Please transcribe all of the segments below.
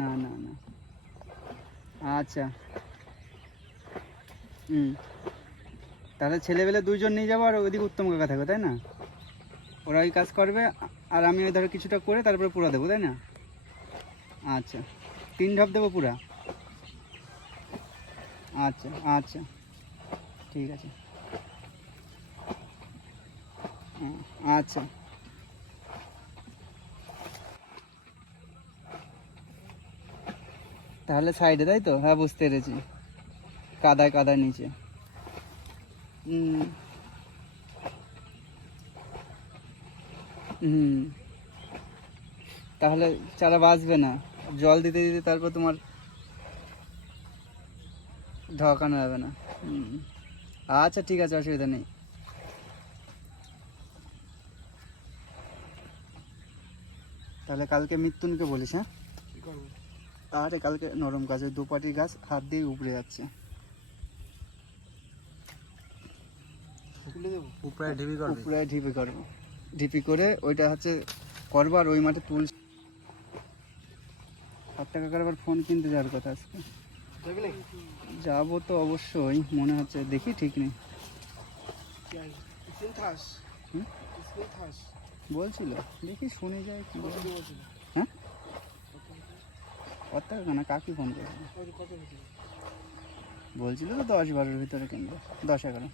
না না না। আচ্ছা। তাহলে ছেলেবেলে দুইজন নিয়ে যাবো আর ওইদিকে উত্তম কাকা থাকবে, তাই না? ওরা ওই কাজ করবে আর আমি ওই ধরো কিছুটা করে তারপরে পুরা দেবো, তাই না? আচ্ছা, 3 ধাপ দেবো পুরা? আচ্ছা আচ্ছা, ঠিক আছে। আচ্ছা। তাহলে সাইডে, তাই তো? হ্যাঁ, বুঝতে পেরেছি। কাদায় কাদায় নিচে। হুম হুম। তাহলে চারা বাঁচবে না, জল দিতে দিতে তারপর তোমার ঢকানো যাবে না। আচ্ছা ঠিক আছে, অসুবিধা নেই। তাহলে কালকে মৃত্যুনকে বলিস, হ্যাঁ? আরে কালকে নরম গাছ, ওই দুপাটির গাছ হাত দিয়ে উপড়ে যাচ্ছে। উপরে ঢিপি করবো, ঢিপি করে ওইটা হচ্ছে করবো আর ওই মাঠে তুল। 7 টাকার আবার ফোন কিনতে যাওয়ার কথা আজকে। যাবো তো অবশ্যই, মনে হচ্ছে, দেখি ঠিক নেই। বলছিল, দেখি শুনে যায় কি বলছিল। হ্যাঁ, কত টাকা না, কাকি ফোন করেছিল, বলছিল তো 10-12-র ভিতরে কিনবে, 10-11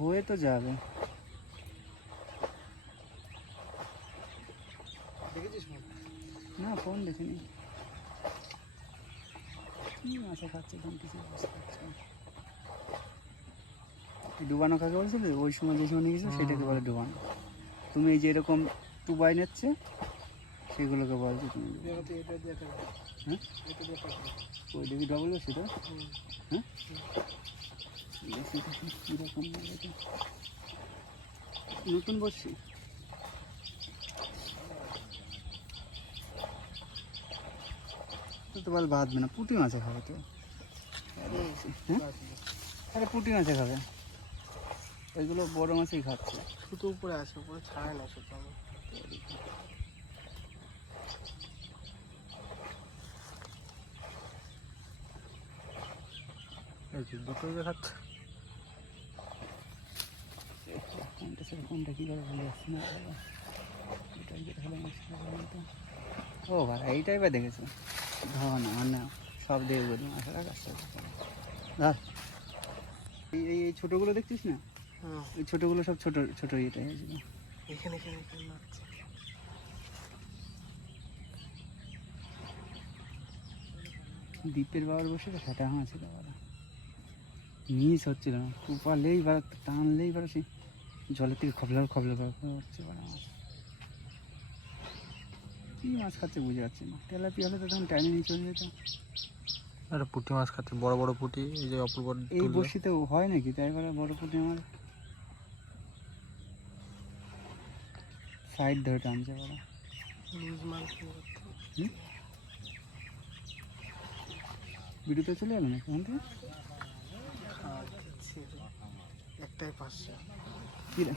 হয়ে তো যাবে। না, ফোন দেখিনি। কি মাছে খাচ্ছে কোন কিছু বুঝতে পারছি না। ডুবানো কাকে বলছিলে? ওই সময় যে সময় নিয়ে গেছো সেটাকে বলে ডুবানো। তুমি এই যে এরকম টুবাই নিচ্ছে সেগুলোকে বলছো তুমি। হ্যাঁ, ওই দেখি ডবল বসে তো। হ্যাঁ, কীরকম নতুন বসছি। তো বল বাঁধবে না, পুঁটি মাছে খাবে তো। হ্যাঁ, আরে পুঁটি মাছে খাবে, ওইগুলো বড় মাছই খাচ্ছে। শুধু উপরে আসে, উপরে ছাড়ায় না শুধু। দুটোই দেখাচ্ছে। কোনটা ছেড়ে কোনটা কী করে ভুলে যাচ্ছে না। ও ভাই, এইটাই বা দেখেছো? ধর না, আর না, সব দিয়ে বলি মাছের কাজটা ধর। এই এই এই ছোটোগুলো দেখছিস না? এই ছোটোগুলো সব ছোটো ছোটো ইয়েটা হয়েছিল। এখানে দ্বীপের বাবার বসে তো ফেটা হাঁ ছিল, বাবা মিস হচ্ছিল না, কুপালেই বা টানলেই বা সেই জলের থেকে খবলার হচ্ছে বাবা মাছ। কী মাছ খাচ্ছে বুঝতে পারছি না। তেলাপিয়া হলে তো তখন টাইমে নিয়ে চলে যেত। আরে পুঁটি মাছ খাচ্ছে, বড় বড় পুঁটি, এই যে অপূর্ব। এই বড়শিতে হয় নাকি তাই বলে বড় পুঁটি? আমার সাইড ধরে টানছে বড়। ভিডিওতে চলে গেল না ওখান থেকে? একটাই 500। কী রে?